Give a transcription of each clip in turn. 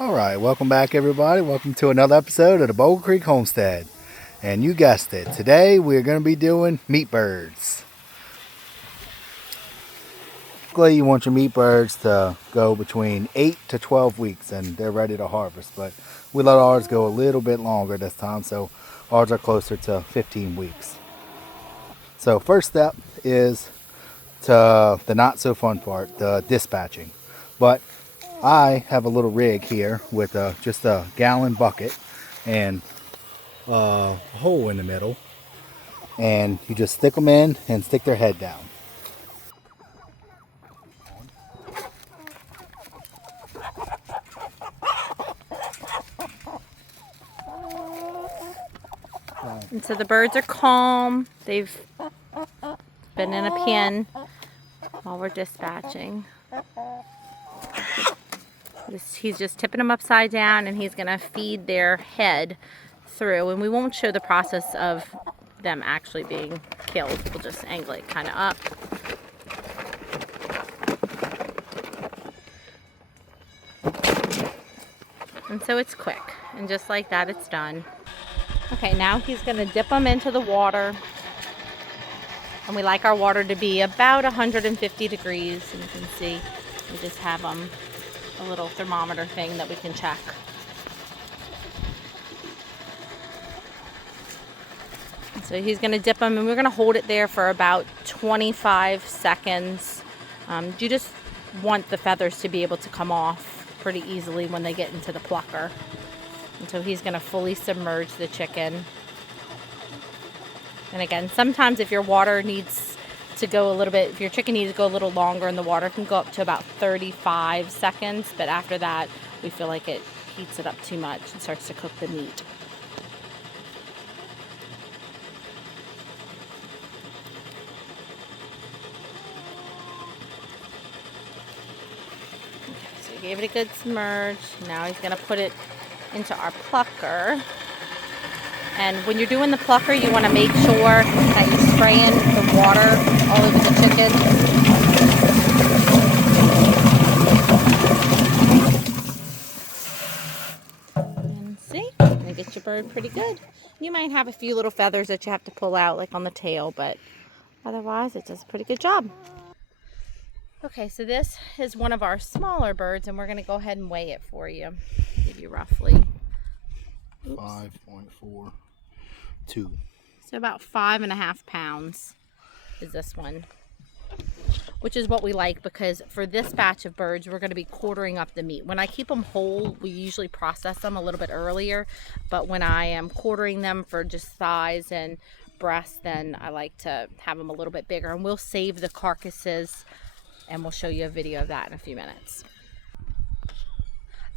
Alright, welcome back everybody. Welcome to another episode of the Boulder Creek Homestead. And you guessed it, today we're going to be doing meat birds. Typically you want your meat birds to go between 8 to 12 weeks and they're ready to harvest. But we let ours go a little bit longer this time, so ours are closer to 15 weeks. So first step is to the not so fun part, the dispatching. But I have a little rig here with just a gallon bucket and a hole in the middle, and you just stick them in and stick their head down. And so the birds are calm. They've been in a pen while we're dispatching. He's just tipping them upside down and he's going to feed their head through. And we won't show the process of them actually being killed. We'll just angle it kind of up. And so it's quick. And just like that, it's done. Okay, now he's going to dip them into the water. And we like our water to be about 150 degrees. And you can see we just have them a little thermometer thing that we can check. So he's going to dip them and we're going to hold it there for about 25 seconds. You just want the feathers to be able to come off pretty easily when they get into the plucker. And so he's going to fully submerge the chicken. And again, sometimes if your water needs to go a little bit, if your chicken needs to go a little longer and the water can go up to about 35 seconds, but after that we feel like it heats it up too much and starts to cook the meat. Okay, so we gave it a good submerge. Now he's going to put it into our plucker. And when you're doing the plucker, you want to make sure that you're spraying the water all over the chicken. And see, you get your bird pretty good. You might have a few little feathers that you have to pull out, like on the tail, but otherwise it does a pretty good job. Okay, so this is one of our smaller birds, and we're going to go ahead and weigh it for you. Give you roughly 5.42. So about 5.5 pounds is this one, which is what we like because for this batch of birds, we're going to be quartering up the meat. When I keep them whole, we usually process them a little bit earlier, but when I am quartering them for just thighs and breasts, then I like to have them a little bit bigger, and we'll save the carcasses and we'll show you a video of that in a few minutes.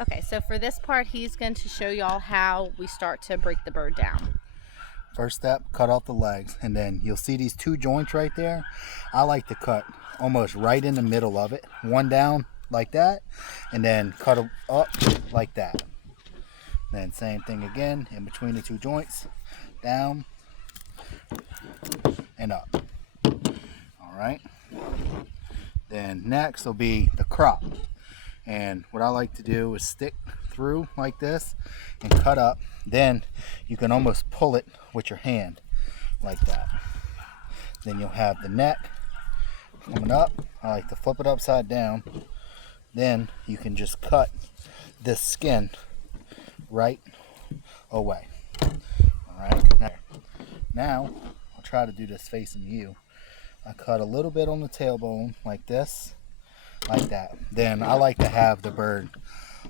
Okay, so for this part, he's going to show y'all how we start to break the bird down. First step, cut off the legs, and then you'll see these two joints right there. I like to cut almost right in the middle of it, one down like that, and then cut it up like that. Then same thing again, in between the two joints, down and up. All right. Then next will be the crop. And what I like to do is stick through like this and cut up. Then you can almost pull it with your hand like that. Then you'll have the neck coming up. I like to flip it upside down. Then you can just cut this skin right away. Alright, now I'll try to do this facing you. I cut a little bit on the tailbone like this, like that. Then I like to have the bird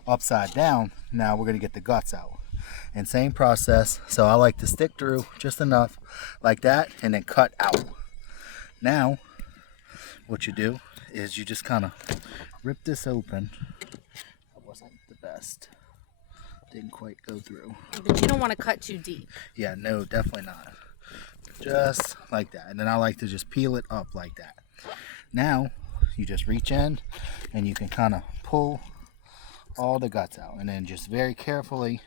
upside down. Now we're going to get the guts out. And same process, so I like to stick through just enough like that and then cut out. Now what you do is you just kind of rip this open. That wasn't the best. Didn't quite go through. But you don't want to cut too deep. Yeah, no, definitely not. Just like that. And then I like to just peel it up like that. Now you just reach in and you can kind of pull all the guts out, and then just very carefully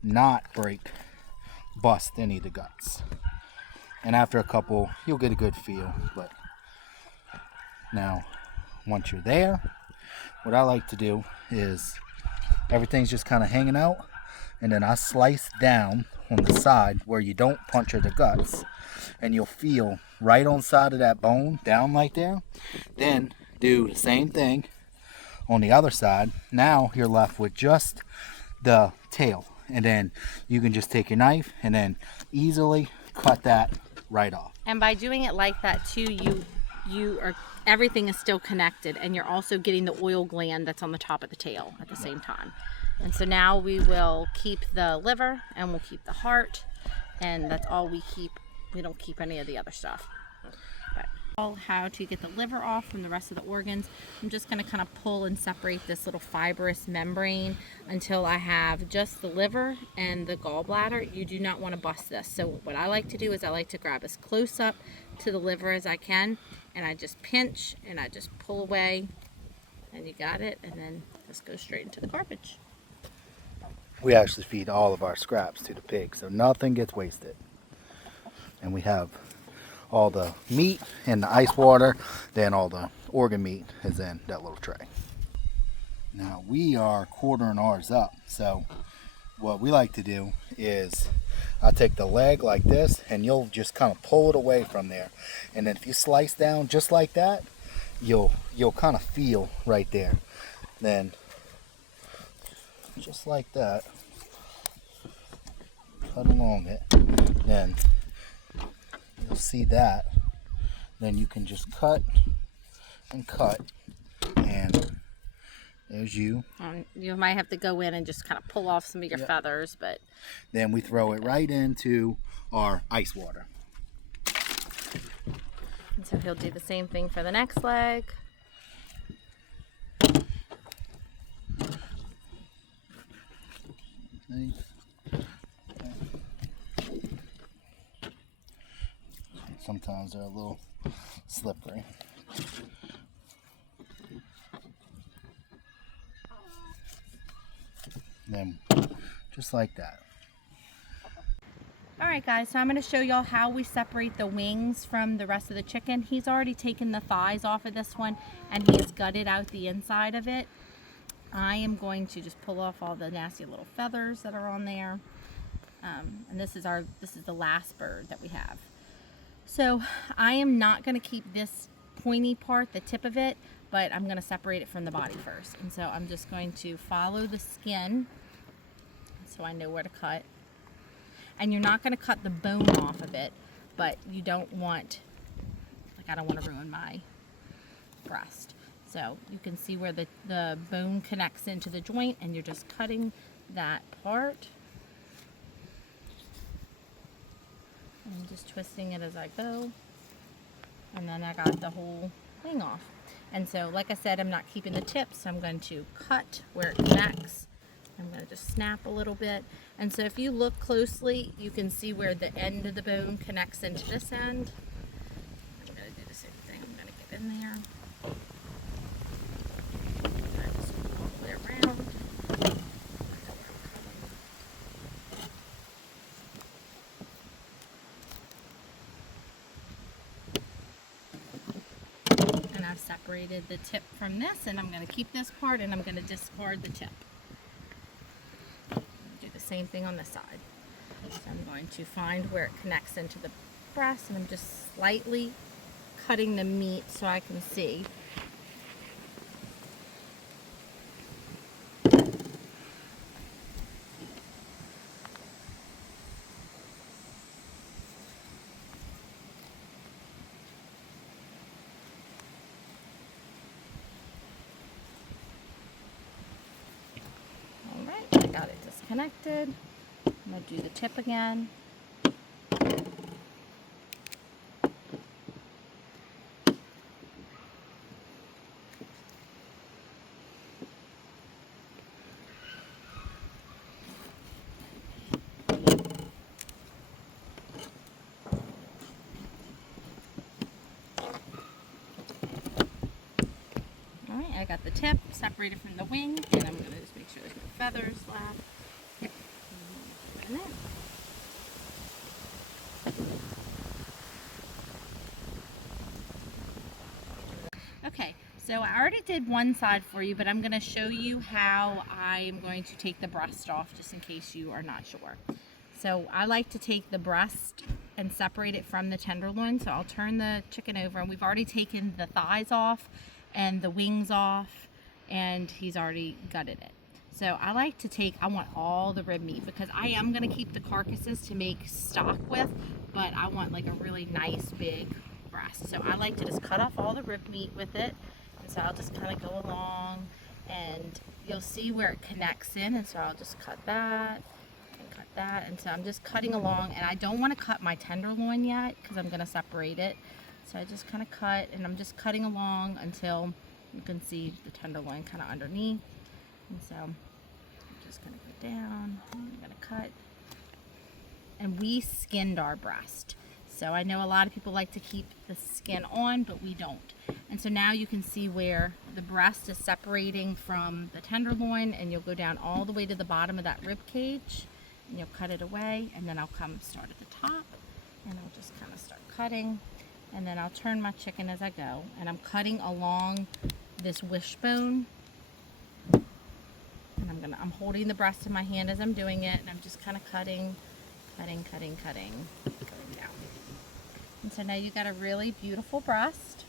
not bust any of the guts. And after a couple, you'll get a good feel. But now once you're there, what I like to do is everything's just kind of hanging out. And then I slice down on the side where you don't puncture the guts, and you'll feel right on side of that bone down right there. Then do the same thing on the other side. Now you're left with just the tail, and then you can just take your knife and then easily cut that right off. And by doing it like that too, everything is still connected, and you're also getting the oil gland that's on the top of the tail at the same time. And so now we will keep the liver and we'll keep the heart, and that's all we keep. We don't keep any of the other stuff. But how to get the liver off from the rest of the organs. I'm just going to kind of pull and separate this little fibrous membrane until I have just the liver and the gallbladder. You do not want to bust this. So what I like to do is I like to grab as close up to the liver as I can, and I just pinch and I just pull away, and you got it, and then this goes straight into the garbage. We actually feed all of our scraps to the pig, so nothing gets wasted. And we have all the meat in the ice water, then all the organ meat is in that little tray. Now we are quartering ours up, so what we like to do is I take the leg like this, and you'll just kind of pull it away from there, and then if you slice down just like that, you'll kind of feel right there. Then just like that, cut along it, then you'll see that. Then you can just cut and cut, and there's you. You might have to go in and just kind of pull off some of your feathers, but then we throw it right into our ice water. And so he'll do the same thing for the next leg. Sometimes they're a little slippery. Then just like that. Alright guys, so I'm going to show y'all how we separate the wings from the rest of the chicken. He's already taken the thighs off of this one, and he's gutted out the inside of it. I am going to just pull off all the nasty little feathers that are on there. And this is the last bird that we have. So I am not going to keep this pointy part, the tip of it, but I'm going to separate it from the body first. And so I'm just going to follow the skin so I know where to cut. And you're not going to cut the bone off of it, but you don't want, I don't want to ruin my breast. So you can see where the bone connects into the joint, and you're just cutting that part. And just twisting it as I go. And then I got the whole thing off. And so, like I said, I'm not keeping the tips. I'm going to cut where it connects. I'm going to just snap a little bit. And so if you look closely, you can see where the end of the bone connects into this end. I'm going to do the same thing. I'm going to get in there. Just go all the way around. And I've separated the tip from this, and I'm going to keep this part, and I'm going to discard the tip. Same thing on this side. So I'm going to find where it connects into the breast, and I'm just slightly cutting the meat so I can see. Alright, I got it disconnected. I'm going to do the tip again. Alright, I got the tip separated from the wing, and I'm going to just make sure there's no feathers left. Okay, So I already did one side for you, but I'm going to show you how I'm going to take the breast off, just in case you are not sure. So I like to take the breast and separate it from the tenderloin. So I'll turn the chicken over, and we've already taken the thighs off and the wings off, and he's already gutted it. So I like to take, I want all the rib meat, because I am going to keep the carcasses to make stock with, but I want like a really nice big breast. So I like to just cut off all the rib meat with it. And so I'll just kind of go along, and you'll see where it connects in. And so I'll just cut that and cut that. And so I'm just cutting along, and I don't want to cut my tenderloin yet because I'm going to separate it. So I just kind of cut, and I'm just cutting along until you can see the tenderloin kind of underneath. And so I'm just going to go down, I'm going to cut. And we skinned our breast. So I know a lot of people like to keep the skin on, but we don't. And so now you can see where the breast is separating from the tenderloin, and you'll go down all the way to the bottom of that rib cage, and you'll cut it away, and then I'll come start at the top, and I'll just kind of start cutting, and then I'll turn my chicken as I go, and I'm cutting along this wishbone, and I'm holding the breast in my hand as I'm doing it, and I'm just kind of cutting going down. And so now you got a really beautiful breast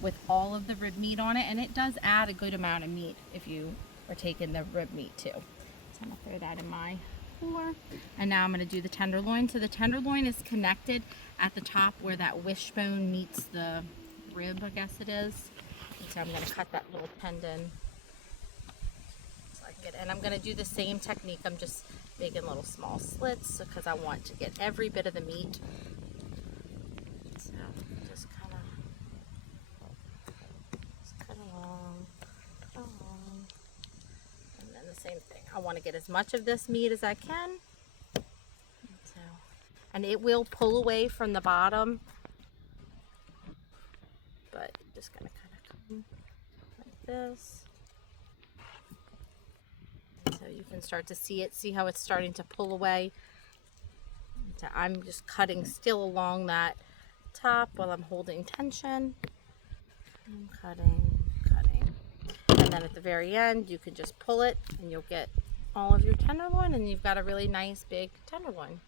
with all of the rib meat on it, and it does add a good amount of meat if you are taking the rib meat too. So I'm gonna throw that in my floor, and now I'm gonna do the tenderloin. So the tenderloin is connected at the top where that wishbone meets the rib, I guess it is. And so I'm gonna cut that little tendon so I can get it. And I'm gonna do the same technique. I'm just making little small slits because I want to get every bit of the meat. So just kind of cut along, and then the same thing. I want to get as much of this meat as I can. And it will pull away from the bottom, but I'm just going to kind of come like this. And so you can start to see it, see how it's starting to pull away. So I'm just cutting still along that top while I'm holding tension. I'm cutting. And then at the very end, you can just pull it, and you'll get all of your tenderloin, and you've got a really nice big tenderloin.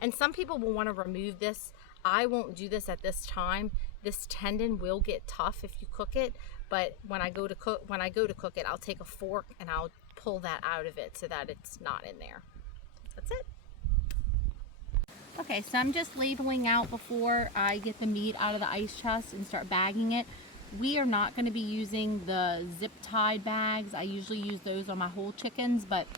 And some people will want to remove this. I won't do this at this time. This tendon will get tough if you cook it, but when I go to cook it, I'll take a fork and I'll pull that out of it so that it's not in there. That's it. Okay, so I'm just labeling out before I get the meat out of the ice chest and start bagging it. We are not going to be using the zip tied bags. I usually use those on my whole chickens, but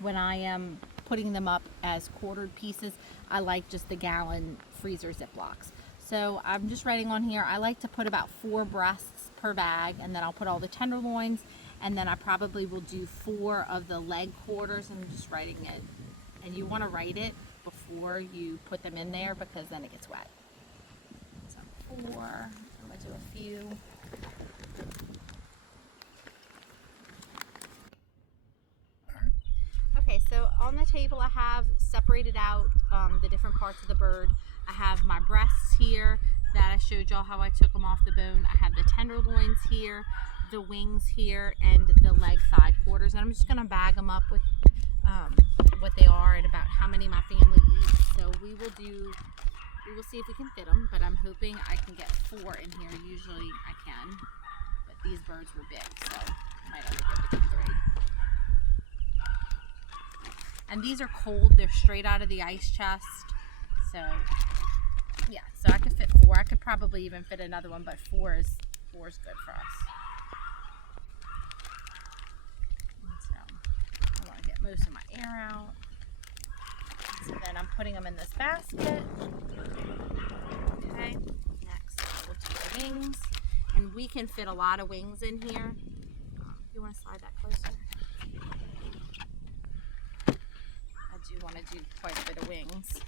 when I am putting them up as quartered pieces, I like just the gallon freezer Ziplocs. So I'm just writing on here, I like to put about 4 breasts per bag, and then I'll put all the tenderloins, and then I probably will do 4 of the leg quarters, and I'm just writing it. And you want to write it before you put them in there because then it gets wet. So 4, I'm going to do a few. Okay, so on the table I have separated out the different parts of the bird. I have my breasts here that I showed y'all how I took them off the bone. I have the tenderloins here, the wings here, and the leg thigh quarters. And I'm just going to bag them up with what they are and about how many my family eats. So we will see if we can fit them, but I'm hoping I can get 4 in here. Usually I can, but these birds were big, so I might only be able to get 3. And these are cold, they're straight out of the ice chest. So yeah, so I could fit 4. I could probably even fit another one, but 4 is good for us. And so I want to get most of my air out. So then I'm putting them in this basket. Okay, next we'll do the wings. And we can fit a lot of wings in here. You want to slide that closer? I do want to do quite a bit of wings.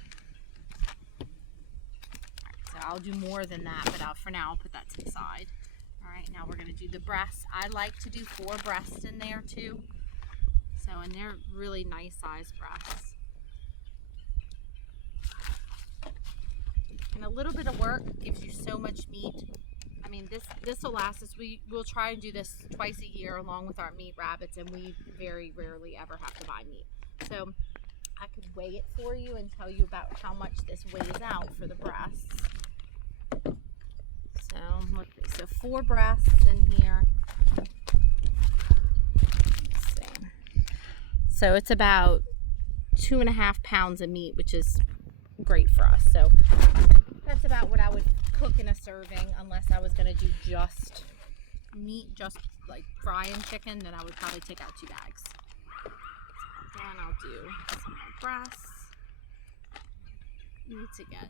So I'll do more than that, but for now I'll put that to the side. All right, now we're going to do the breasts. I like to do 4 breasts in there too. So, and they're really nice sized breasts. And a little bit of work gives you so much meat. I mean, this will last us. We'll try and do this twice a year along with our meat rabbits, and we very rarely ever have to buy meat. So I could weigh it for you and tell you about how much this weighs out for the breasts. So 4 breasts in here. Let's see. So it's about 2.5 pounds of meat, which is great for us. So that's about what I would cook in a serving, unless I was going to do just meat, just like frying chicken, then I would probably take out 2 bags. Then I'll do some more breasts. Need to get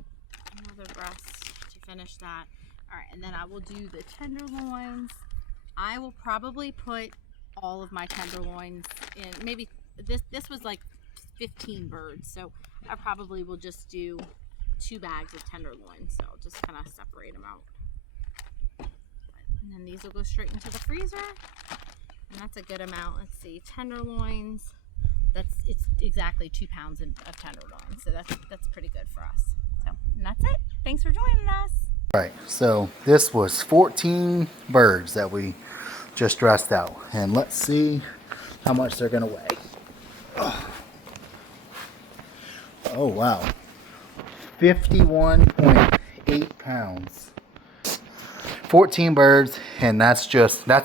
another breast to finish that. All right, and then I will do the tenderloins. I will probably put all of my tenderloins in. Maybe this was like 15 birds, so I probably will just do 2 bags of tenderloins. So I'll just kind of separate them out. And then these will go straight into the freezer. And that's a good amount. Let's see, tenderloins. It's exactly 2 pounds of tenderloin, so that's pretty good for us. So, and that's it. Thanks for joining us. All right, so this was 14 birds that we just dressed out, and let's see how much they're gonna weigh. Oh wow, 51.8 pounds. 14 birds, and that's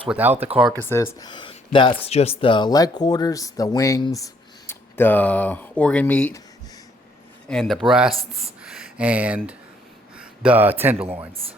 without the carcasses. That's just the leg quarters, the wings, the organ meat, and the breasts, and the tenderloins.